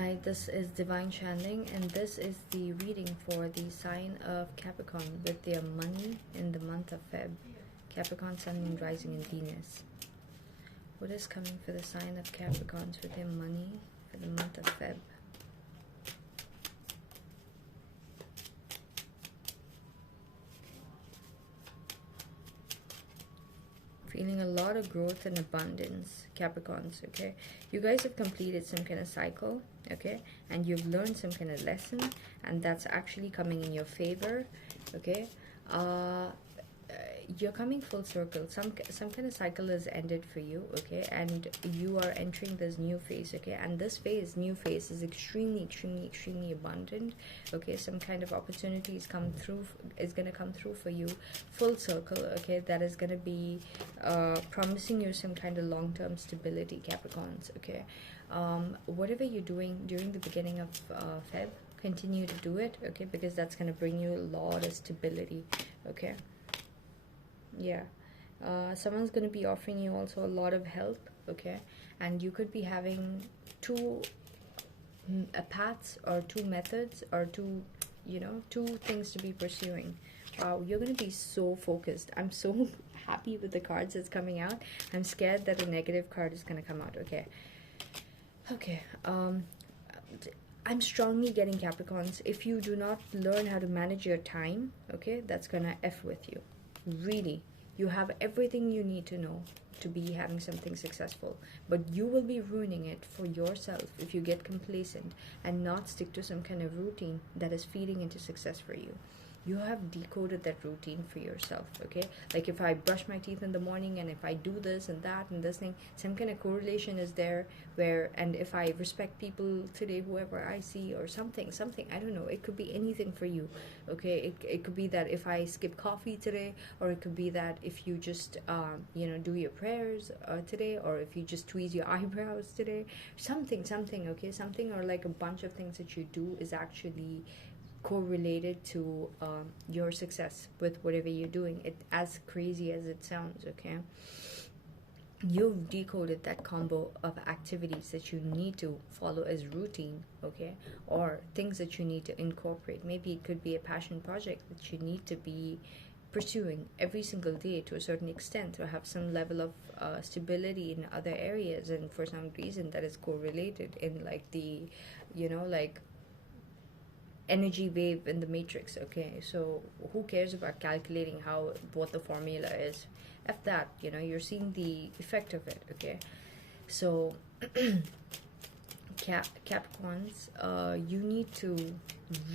Hi, this is Divine Channeling, and this is the reading for the sign of Capricorn with their money in the month of Feb. Capricorn, Sun, Moon, Rising, and Venus. What is coming for the sign of Capricorns with their money for the month of Feb? Feeling a lot of growth and abundance, Capricorns, okay? You guys have completed some kind of cycle, okay? And you've learned some kind of lesson, and that's actually coming in your favor, okay? You're coming full circle. Some kind of cycle is ended for you, okay? And you are entering this new phase, okay? And this phase, new phase, is extremely abundant, okay? Some kind of opportunities come through, is going to come through for you, full circle, okay? That is going to be promising you some kind of long-term stability, Capricorns, okay? Whatever you're doing during the beginning of Feb, continue to do it, okay? Because that's going to bring you a lot of stability, okay? Yeah, someone's going to be offering you also a lot of help, okay? And you could be having two paths or two methods or two things to be pursuing. Wow, you're going to be so focused. I'm so happy with the cards that's coming out. I'm scared that a negative card is going to come out, okay? Okay, I'm strongly getting, Capricorns, if you do not learn how to manage your time, okay, that's going to F with you. Really, you have everything you need to know to be having something successful, but you will be ruining it for yourself if you get complacent and not stick to some kind of routine that is feeding into success for you. You have decoded that routine for yourself, okay? Like if I brush my teeth in the morning, and if I do this and that and this thing, some kind of correlation is there where, and if I respect people today, whoever I see, or something, I don't know, it could be anything for you, okay? It could be that if I skip coffee today, or it could be that if you just, do your prayers today, or if you just tweeze your eyebrows today, something, okay? Something, or like a bunch of things that you do is actually correlated to your success with whatever you're doing. It, as crazy as it sounds, okay? You've decoded that combo of activities that you need to follow as routine, okay? Or things that you need to incorporate. Maybe it could be a passion project that you need to be pursuing every single day to a certain extent, or have some level of stability in other areas, and for some reason that is correlated in like the, like energy wave in the matrix, okay? So who cares about calculating what the formula is? F that, you're seeing the effect of it, okay? So Capricorns, you need to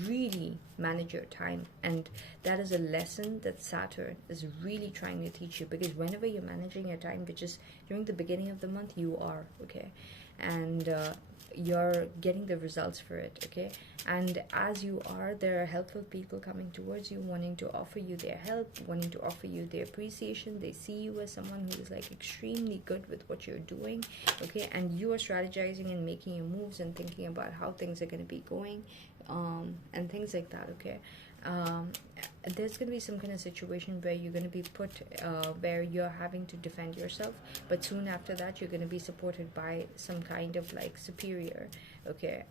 really manage your time, and that is a lesson that Saturn is really trying to teach you, because whenever you're managing your time, which is during the beginning of the month, you are, okay? And you're getting the results for it, okay? And as you are, there are helpful people coming towards you, wanting to offer you their help, wanting to offer you their appreciation. They see you as someone who is like extremely good with what you're doing, okay? And you are strategizing and making your moves and thinking about how things are going to be going, and things like that, okay? There's going to be some kind of situation where you're going to be put where you're having to defend yourself, but soon after that you're going to be supported by some kind of like superior, okay?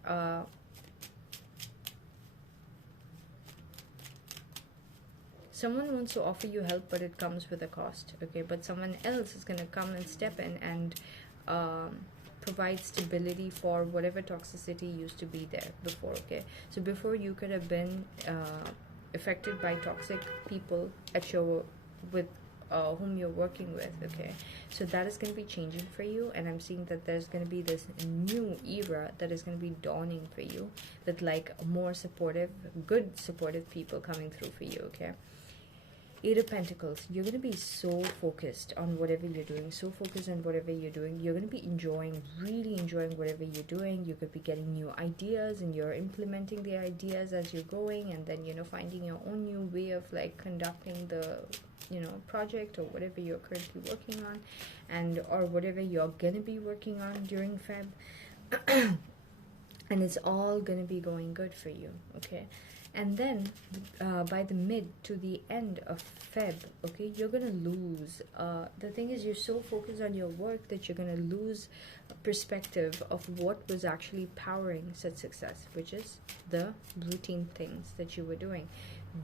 Someone wants to offer you help, but it comes with a cost, okay? But someone else is going to come and step in and provide stability for whatever toxicity used to be there before, okay? So before, you could have been affected by toxic people at your, with whom you're working with, okay? So that is going to be changing for you, and I'm seeing that there's going to be this new era that is going to be dawning for you, that like more supportive, good supportive people coming through for you, okay? Eight of Pentacles, you're going to be so focused on whatever you're doing, You're going to be really enjoying whatever you're doing. You could be getting new ideas, and you're implementing the ideas as you're going, and then, finding your own new way of like conducting the, project, or whatever you're currently working on, and or whatever you're going to be working on during Feb. And it's all going to be going good for you, okay? And then by the mid to the end of Feb, okay, you're gonna lose. The thing is, you're so focused on your work that you're gonna lose perspective of what was actually powering such success, which is the routine things that you were doing.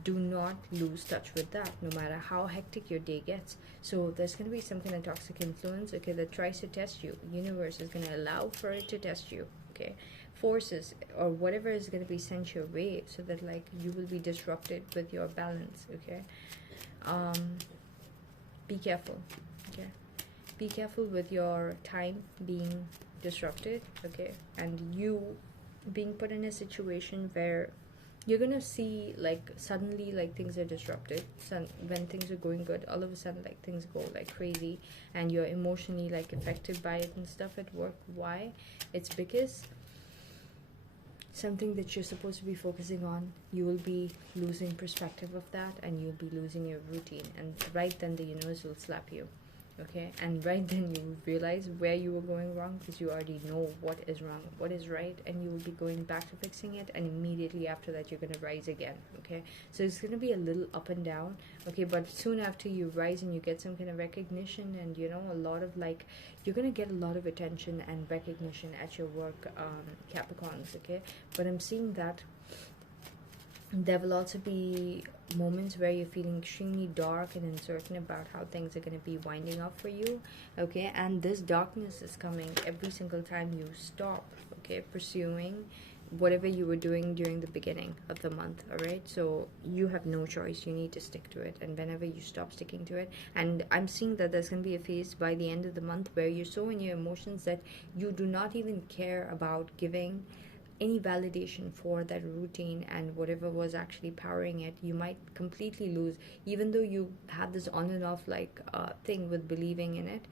Do not lose touch with that, no matter how hectic your day gets. So there's going to be some kind of toxic influence, okay, that tries to test you. Universe is going to allow for it to test you, okay. Forces or whatever is going to be sent your way, so that like you will be disrupted with your balance, okay. Be careful, okay. Be careful with your time being disrupted, okay, and you being put in a situation where you're gonna see like suddenly like things are disrupted. So when things are going good, all of a sudden like things go like crazy, and you're emotionally like affected by it and stuff at work. Why? It's because something that you're supposed to be focusing on, you will be losing perspective of that, and you'll be losing your routine, and right then the universe will slap you, okay. And right then you will realize where you were going wrong, because you already know what is wrong, what is right, and you will be going back to fixing it, and immediately after that you're going to rise again, okay. So it's going to be a little up and down, okay, but soon after you rise and you get some kind of recognition, and you know, a lot of like, you're going to get a lot of attention and recognition at your work, Capricorns, okay. But I'm seeing that there will also be moments where you're feeling extremely dark and uncertain about how things are going to be winding up for you, okay. And this darkness is coming every single time you stop, okay, pursuing whatever you were doing during the beginning of the month, all right. So you have no choice, you need to stick to it, and whenever you stop sticking to it, and I'm seeing that there's going to be a phase by the end of the month where you're so in your emotions that you do not even care about giving any validation for that routine and whatever was actually powering it. You might completely lose, even though you had this on and off like thing with believing in it.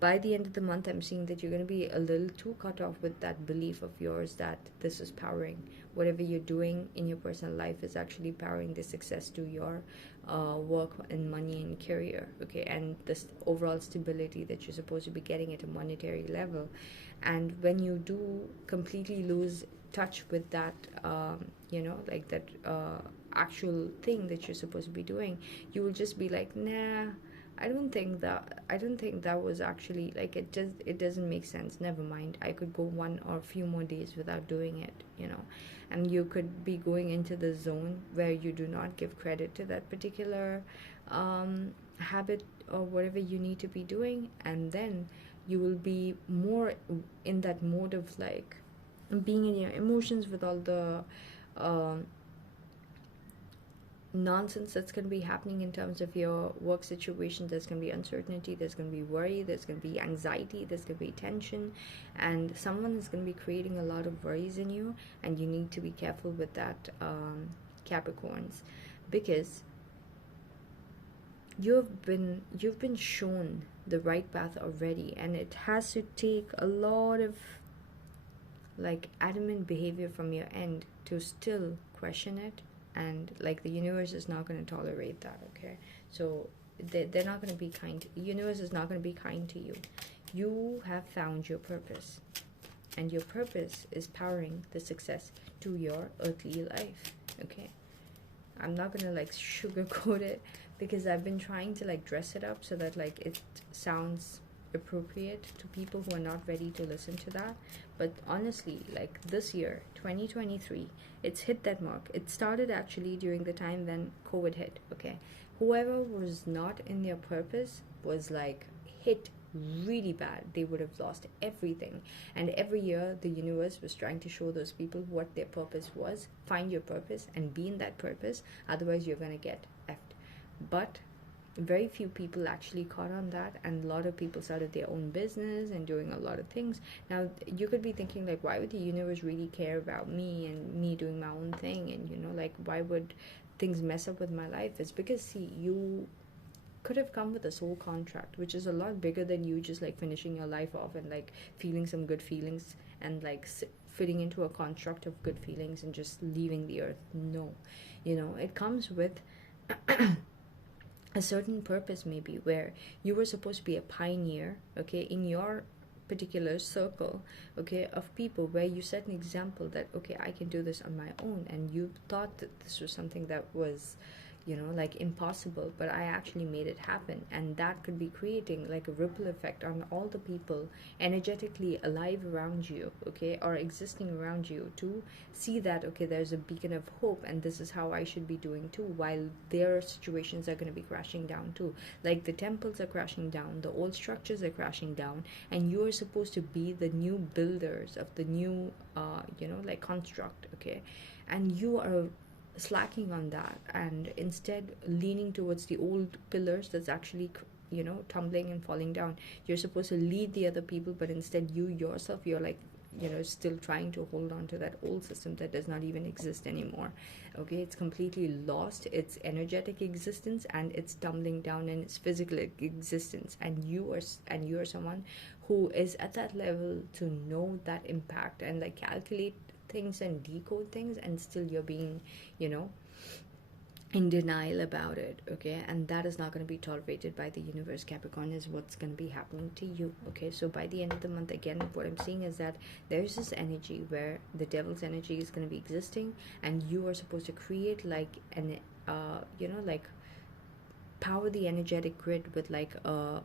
By the end of the month, I'm seeing that you're going to be a little too cut off with that belief of yours that this is powering whatever you're doing in your personal life, is actually powering the success to your work and money and career, okay, and this overall stability that you're supposed to be getting at a monetary level. And when you do completely lose touch with that, you know, like that actual thing that you're supposed to be doing, you will just be like, nah, I don't think that was actually like, it doesn't make sense, never mind, I could go one or a few more days without doing it, you know. And you could be going into the zone where you do not give credit to that particular habit or whatever you need to be doing, and then you will be more in that mode of like being in your emotions with all the nonsense that's going to be happening in terms of your work situation. There's going to be uncertainty, there's going to be worry, there's going to be anxiety, there's going to be tension, and someone is going to be creating a lot of worries in you, and you need to be careful with that, Capricorns, because you've been shown the right path already, and it has to take a lot of like adamant behavior from your end to still question it, and like the universe is not going to tolerate that, okay. So they're not going to be kind. The universe is not going to be kind to you. You have found your purpose, and your purpose is powering the success to your earthly life, okay. I'm not gonna like sugarcoat it, because I've been trying to like dress it up so that like it sounds appropriate to people who are not ready to listen to that. But honestly, like this year 2023, it's hit that mark. It started actually during the time when COVID hit, okay. Whoever was not in their purpose was like hit really bad. They would have lost everything, and every year the universe was trying to show those people what their purpose was. Find your purpose and be in that purpose, otherwise you're gonna get effed. But very few people actually caught on that, and a lot of people started their own business and doing a lot of things. Now you could be thinking like, why would the universe really care about me and me doing my own thing, and you know, like, why would things mess up with my life? It's because, see, you could have come with a soul contract, which is a lot bigger than you just like finishing your life off and like feeling some good feelings and like fitting into a construct of good feelings and just leaving the earth. No, you know, it comes with a certain purpose, maybe, where you were supposed to be a pioneer, okay, in your particular circle, okay, of people where you set an example that, okay, I can do this on my own, and you thought that this was something that was, you know, like impossible, but I actually made it happen. And that could be creating like a ripple effect on all the people energetically alive around you, okay, or existing around you, to see that, okay, there's a beacon of hope, and this is how I should be doing too, while their situations are going to be crashing down too. Like the temples are crashing down, the old structures are crashing down, and you are supposed to be the new builders of the new you know, like construct, okay, and you are slacking on that and instead leaning towards the old pillars that's actually, you know, tumbling and falling down. You're supposed to lead the other people, but instead you yourself, you're like, you know, still trying to hold on to that old system that does not even exist anymore, okay. It's completely lost its energetic existence, and it's tumbling down in its physical existence, and you are someone who is at that level to know that impact and like calculate things and decode things, and still you're being, you know, in denial about it, okay. And that is not going to be tolerated by the universe, Capricorn, is what's going to be happening to you, okay. So by the end of the month, again, what I'm seeing is that there's this energy where the devil's energy is going to be existing, and you are supposed to create like an you know, like power the energetic grid with like a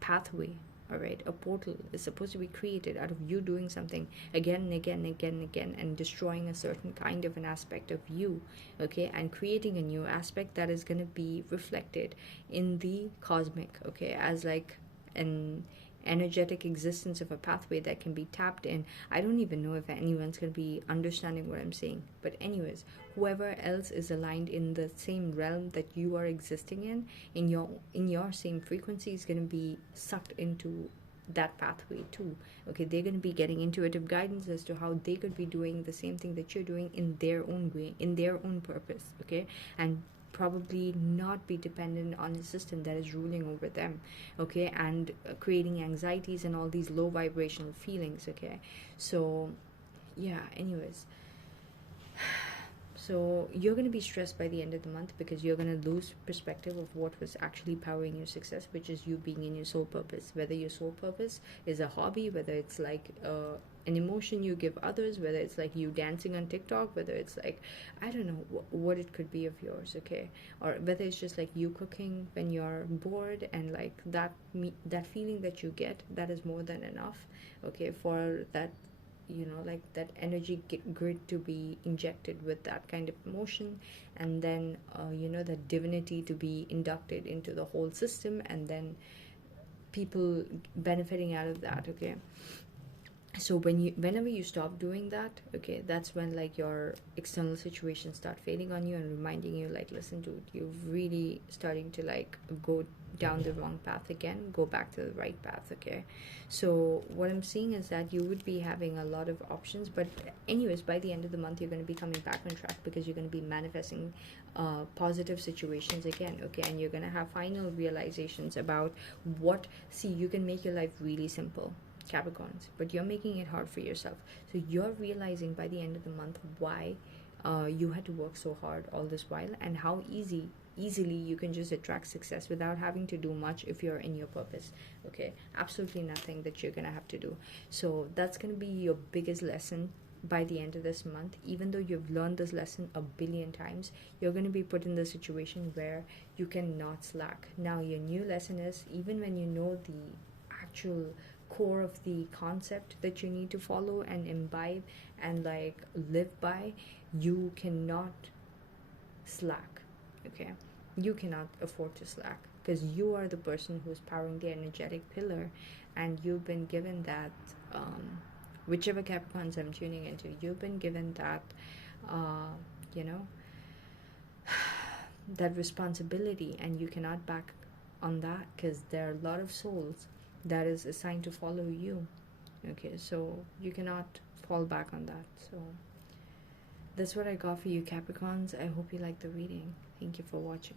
pathway. All right, a portal is supposed to be created out of you doing something again and again and again and again, and destroying a certain kind of an aspect of you, okay, and creating a new aspect that is going to be reflected in the cosmic, okay, as like an energetic existence of a pathway that can be tapped in. I don't even know if anyone's going to be understanding what I'm saying, but anyways, whoever else is aligned in the same realm that you are existing in your same frequency, is going to be sucked into that pathway too, okay. They're going to be getting intuitive guidance as to how they could be doing the same thing that you're doing in their own way, in their own purpose, okay, and probably not be dependent on the system that is ruling over them, okay, and creating anxieties and all these low vibrational feelings, okay. So yeah, anyways, so you're going to be stressed by the end of the month, because you're going to lose perspective of what was actually powering your success, which is you being in your soul purpose. Whether your soul purpose is a hobby, whether it's like an emotion you give others, whether it's like you dancing on TikTok, whether it's like, I don't know what it could be of yours, okay, or whether it's just like you cooking when you're bored, and like that feeling that you get, that is more than enough, okay, for that, you know, like that energy grid to be injected with that kind of emotion, and then you know, that divinity to be inducted into the whole system, and then people benefiting out of that, okay. So whenever you stop doing that, okay, that's when like your external situations start failing on you and reminding you like, listen dude, you're really starting to like go down the wrong path again, go back to the right path, okay. So what I'm seeing is that you would be having a lot of options, but anyways, by the end of the month, you're going to be coming back on track, because you're going to be manifesting positive situations again, okay, and you're going to have final realizations about what, see, you can make your life really simple, Capricorns, but you're making it hard for yourself. So you're realizing by the end of the month why you had to work so hard all this while, and how easily you can just attract success without having to do much if you're in your purpose, okay. Absolutely nothing that you're gonna have to do. So that's gonna be your biggest lesson by the end of this month. Even though you've learned this lesson a billion times, you're going to be put in the situation where you cannot slack. Now your new lesson is, even when you know the actual core of the concept that you need to follow and imbibe and like live by, you cannot slack, okay. You cannot afford to slack, because you are the person who's powering the energetic pillar, and you've been given that whichever Capricorns I'm tuning into, you've been given that you know, that responsibility, and you cannot back on that, because there are a lot of souls that is assigned to follow you, okay. So you cannot fall back on that. So that's what I got for you, Capricorns. I hope you like the reading. Thank you for watching.